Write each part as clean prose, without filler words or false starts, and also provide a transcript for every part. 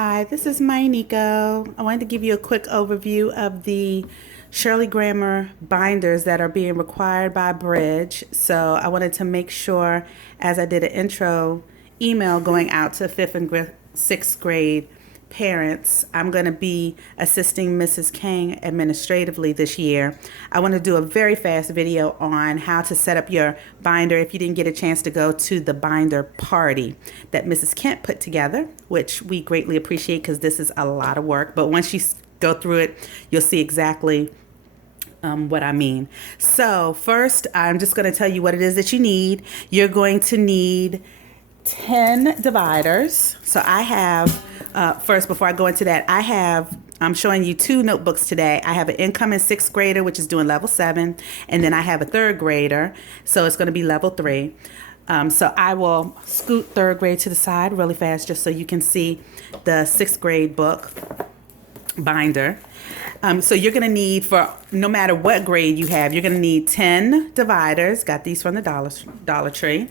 Hi, this is my Nico. I wanted to give you a quick overview of the Shurley Grammar binders that are being required by Bridge. So I wanted to make sure, as I did an intro email going out to 5th and 6th grade parents, I'm going to be assisting Mrs. King administratively this year. I want to do a very fast video on how to set up your binder if you didn't get a chance to go to the binder party that Mrs. Kent put together, which we greatly appreciate because this is a lot of work. But once you go through it, you'll see exactly what I mean. So first, I'm just going to tell you what it is that you need. You're going to need 10 dividers. So I have, first, before I go into that, I'm showing you two notebooks today. I have an incoming 6th grader, which is doing level 7, and then I have a 3rd grader, so it's going to be level 3. So I will scoot 3rd grade to the side really fast just so you can see the 6th grade book binder. So you're going to need, for no matter what grade you have, you're going to need 10 dividers. Got these from the Dollar Tree.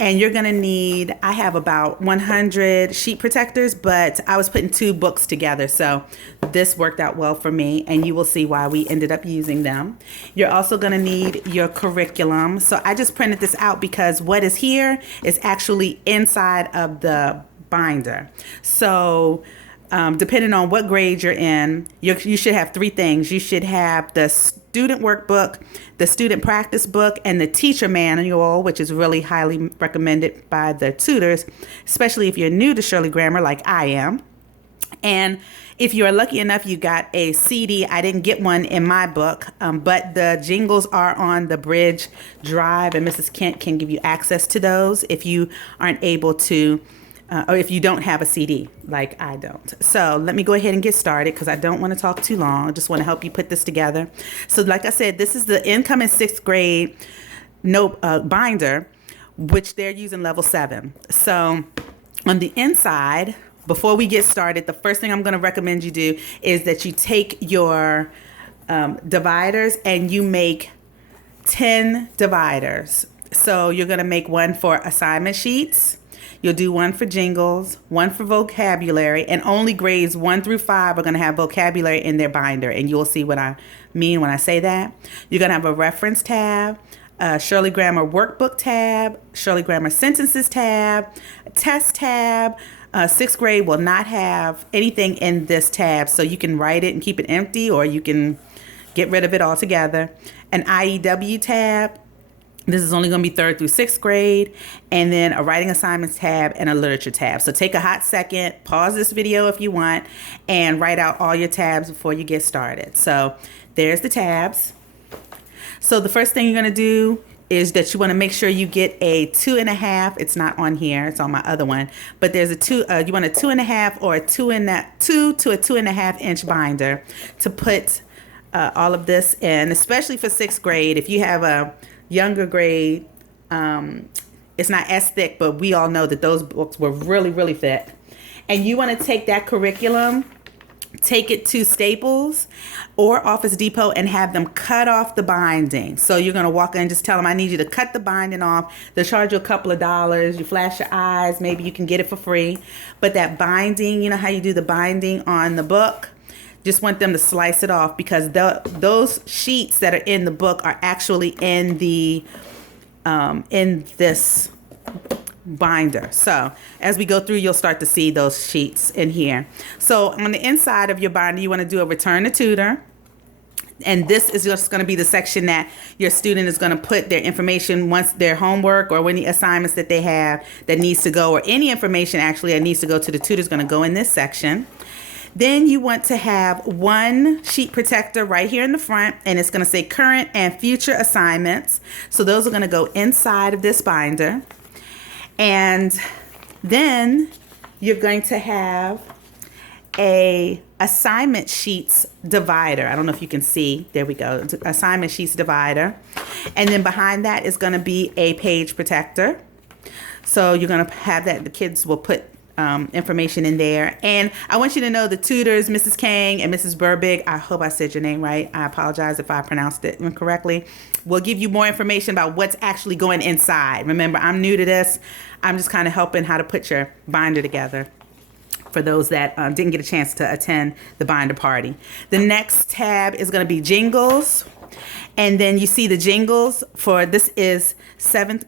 And you're going to need, I have about 100 sheet protectors, but I was putting 2 books together. So this worked out well for me, and you will see why we ended up using them. You're also going to need your curriculum. So I just printed this out because what is here is actually inside of the binder. So depending on what grade you're in, you should have 3 things. You should have the student workbook, the student practice book, and the teacher manual, which is really highly recommended by the tutors, especially if you're new to Shurley Grammar like I am. And if you're lucky enough, you got a CD. I didn't get one in my book, but the jingles are on the Bridge Drive, and Mrs. Kent can give you access to those if you aren't able to, or if you don't have a CD like I don't. So let me go ahead and get started because I don't want to talk too long. I just want to help you put this together. So like I said, this is the incoming 6th grade binder, which they're using level 7. So on the inside, before we get started, the first thing I'm going to recommend you do is that you take your dividers and you make 10 dividers. So you're going to make one for assignment sheets. You'll do one for jingles, one for vocabulary, and only grades 1 through 5 are going to have vocabulary in their binder, and you'll see what I mean when I say that. You're going to have a reference tab, a Shurley Grammar workbook tab, Shurley Grammar sentences tab, a test tab. 6th grade will not have anything in this tab, so you can write it and keep it empty, or you can get rid of it altogether. An IEW tab. This is only going to be 3rd through 6th grade, and then a writing assignments tab and a literature tab. So take a hot second, pause this video if you want, and write out all your tabs before you get started. So there's the tabs. So the first thing you're going to do is that you want to make sure you get a 2.5. It's not on here. It's on my other one. But there's a 2. You want a 2.5 or a 2 to a 2.5 inch binder to put all of this in, especially for 6th grade. If you have a younger grade, it's not as thick, but we all know that those books were really, really thick. And you want to take that curriculum, take it to Staples or Office Depot and have them cut off the binding. So you're going to walk in and just tell them, I need you to cut the binding off. They'll charge you a couple of dollars. You flash your eyes. Maybe you can get it for free. But that binding, you know how you do the binding on the book? Just want them to slice it off because those sheets that are in the book are actually in the in this binder. So as we go through, you'll start to see those sheets in here. So on the inside of your binder, you want to do a return to tutor. And this is just going to be the section that your student is going to put their information once their homework or any assignments that they have that needs to go, or any information actually that needs to go to the tutor is going to go in this section. Then you want to have one sheet protector right here in the front, and it's going to say current and future assignments. So those are going to go inside of this binder. And then you're going to have a assignment sheets divider. I don't know if you can see. There we go. Assignment sheets divider. And then behind that is going to be a page protector. So you're going to have that. The kids will put information in there. And I want you to know the tutors, Mrs. Kang and Mrs. Burbig, I hope I said your name right. I apologize if I pronounced it incorrectly. Will give you more information about what's actually going inside. Remember, I'm new to this. I'm just kind of helping how to put your binder together. for those that didn't get a chance to attend the binder party. The next tab is going to be jingles. And then you see the jingles for this is 6th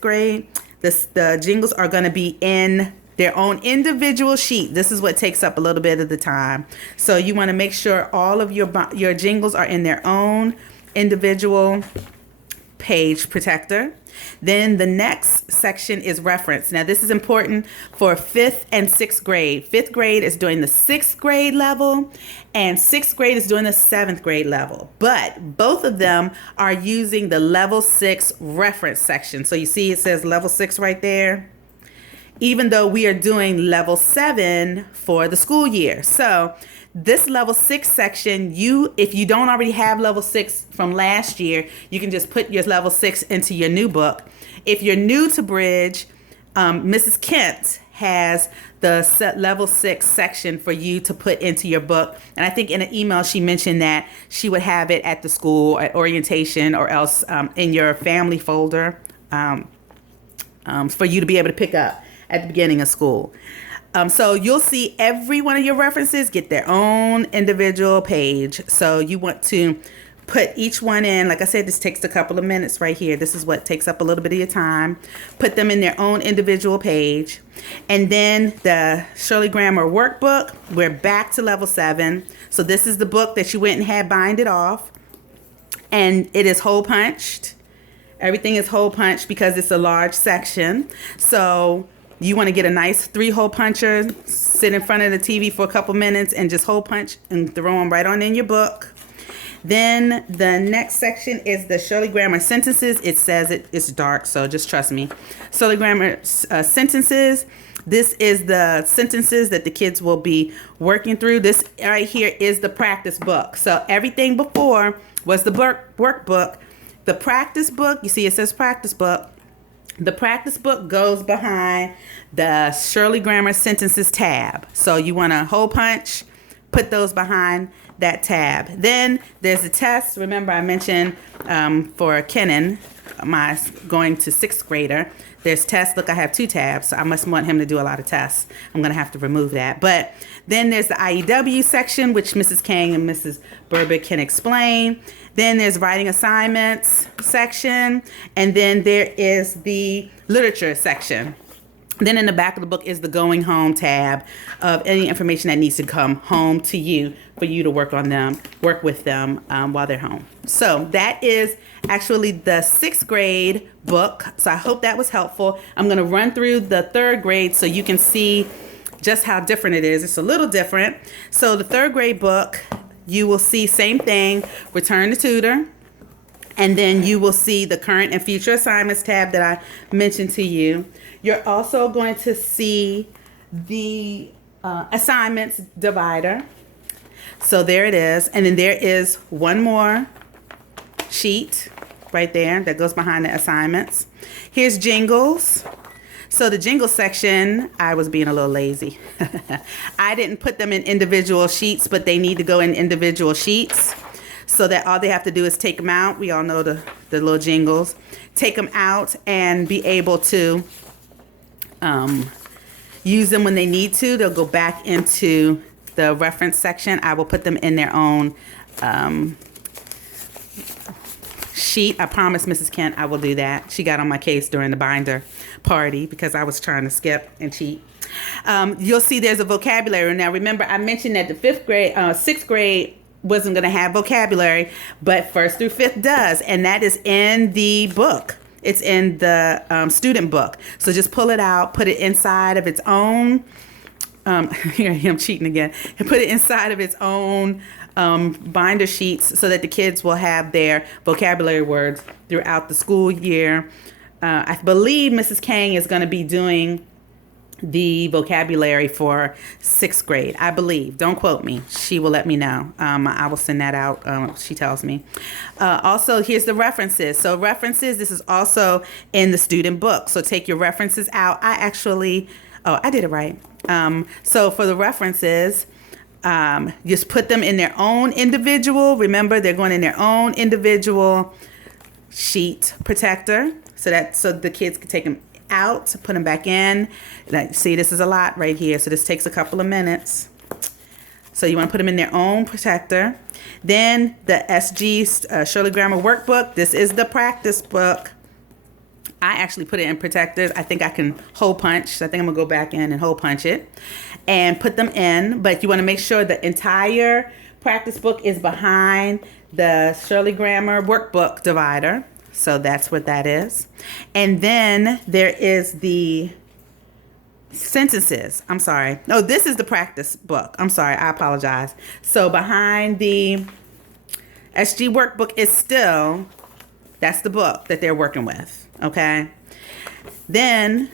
grade. The jingles are going to be in their own individual sheet. This is what takes up a little bit of the time. So you want to make sure all of your jingles are in their own individual page protector. Then the next section is reference. Now this is important for 5th and 6th grade. 5th grade is doing the 6th grade level and 6th grade is doing the 7th grade level. But both of them are using the level 6 reference section. So you see it says level 6 right there, even though we are doing level 7 for the school year. So this level 6 section, if you don't already have level 6 from last year, you can just put your level 6 into your new book. If you're new to Bridge, Mrs. Kent has the level 6 section for you to put into your book. And I think in an email she mentioned that she would have it at the school at orientation or else in your family folder for you to be able to pick up at the beginning of school. So you'll see every one of your references get their own individual page. So you want to put each one in. Like I said, this takes a couple of minutes right here. This is what takes up a little bit of your time. Put them in their own individual page. And then the Shurley Grammar workbook, we're back to level 7. So this is the book that you went and had binded off. And it is hole punched. Everything is hole punched because it's a large section. So you want to get a nice 3-hole puncher, sit in front of the TV for a couple minutes and just hole punch and throw them right on in your book. Then the next section is the Shurley Grammar sentences. It says it's dark, so just trust me. Shurley Grammar sentences. This is the sentences that the kids will be working through. This right here is the practice book. So everything before was the workbook. The practice book, you see it says practice book. The practice book goes behind the Shurley Grammar Sentences tab. So you want to hole punch, put those behind that tab. Then there's a test. Remember I mentioned for Kenan, my going to 6th grader, there's tests. Look, I have 2 tabs, so I must want him to do a lot of tests. I'm going to have to remove that. But then there's the IEW section, which Mrs. King and Mrs. Burbick can explain. Then there's writing assignments section. And then there is the literature section. Then in the back of the book is the going home tab of any information that needs to come home to you for you to work with them while they're home. So that is actually the 6th grade book. So I hope that was helpful. I'm going to run through the 3rd grade so you can see just how different it is. It's a little different. So the 3rd grade book, you will see same thing, return to tutor. And then you will see the current and future assignments tab that I mentioned to you. You're also going to see the assignments divider. So there it is. And then there is one more sheet right there that goes behind the assignments. Here's jingles. So the jingle section, I was being a little lazy. I didn't put them in individual sheets, but they need to go in individual sheets. So that all they have to do is take them out. We all know the little jingles. Take them out and be able to use them when they need to. They'll go back into the reference section. I will put them in their own sheet. I promise Mrs. Kent I will do that. She got on my case during the binder party because I was trying to skip and cheat. You'll see there's a vocabulary. Now remember I mentioned that the 6th grade wasn't going to have vocabulary, but 1st through 5th does, and that is in the book. It's in the student book. So just pull it out, put it inside of its own, here I'm cheating again, and put it inside of its own binder sheets so that the kids will have their vocabulary words throughout the school year. I believe Mrs. Kang is going to be doing the vocabulary for 6th grade, I believe. Don't quote me. She will let me know. I will send that out. She tells me. Also, here's the references. So references, this is also in the student book. So take your references out. I did it right. So for the references, just put them in their own individual. Remember, they're going in their own individual sheet protector so the kids can take them out, put them back in. Like, see, this is a lot right here, so this takes a couple of minutes. So you want to put them in their own protector. Then the SG Shurley Grammar Workbook. This is the practice book. I actually put it in protectors. I think I can hole punch. So I think I'm going to go back in and hole punch it and put them in. But you want to make sure the entire practice book is behind the Shurley Grammar Workbook divider. So that's what that is. And then there is the sentences. I'm sorry. No, this is the practice book. I'm sorry. I apologize. So behind the SG workbook is still, that's the book that they're working with. Okay. Then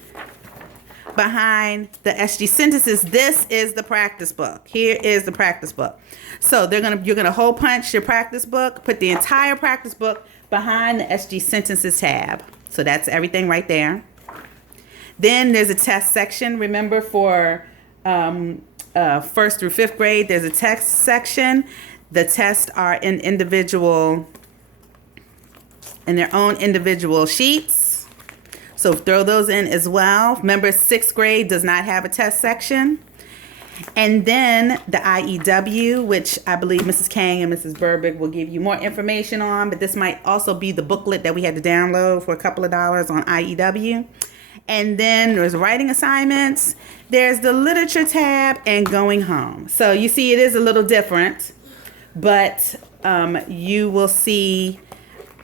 behind the SG sentences, this is the practice book. Here is the practice book. So you're gonna hole punch your practice book, put the entire practice book behind the SG sentences tab. So that's everything right there. Then there's a test section. Remember, for first through fifth grade, there's a test section. The tests are in their own individual sheets. So throw those in as well. Remember, sixth grade does not have a test section. And then the IEW, which I believe Mrs. Kang and Mrs. Burbick will give you more information on, but this might also be the booklet that we had to download for a couple of dollars on IEW. And then there's writing assignments. There's the literature tab and going home. So you see it is a little different, but you will see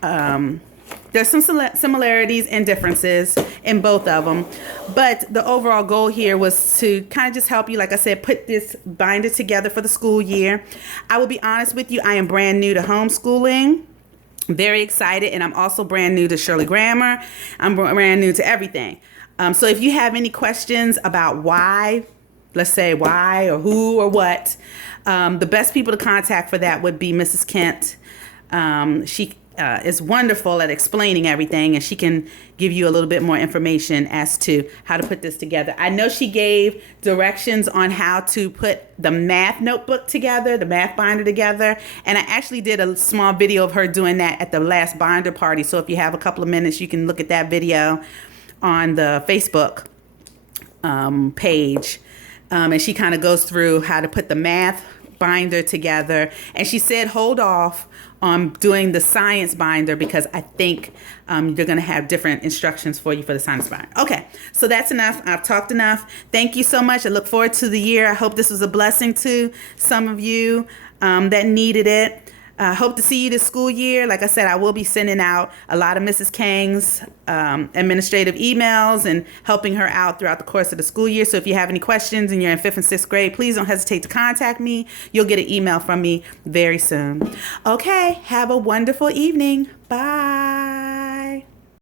there's some similarities and differences in both of them. But the overall goal here was to kind of just help you, like I said, put this binder together for the school year. I will be honest with you, I am brand new to homeschooling. Very excited, and I'm also brand new to Shurley Grammar. I'm brand new to everything. So if you have any questions about why, let's say why or who or what, the best people to contact for that would be Mrs. Kent. She is wonderful at explaining everything, and she can give you a little bit more information as to how to put this together. I know she gave directions on how to put the math notebook together, the math binder together, and I actually did a small video of her doing that at the last binder party. So if you have a couple of minutes, you can look at that video on the Facebook page. And she kind of goes through how to put the math binder together. And she said, hold off on doing the science binder because I think they're going to have different instructions for you for the science binder. Okay, so that's enough. I've talked enough. Thank you so much. I look forward to the year. I hope this was a blessing to some of you that needed it. Hope to see you this school year. Like I said, I will be sending out a lot of Mrs. Kang's administrative emails and helping her out throughout the course of the school year. So if you have any questions and you're in 5th and 6th grade, please don't hesitate to contact me. You'll get an email from me very soon. Okay, have a wonderful evening. Bye.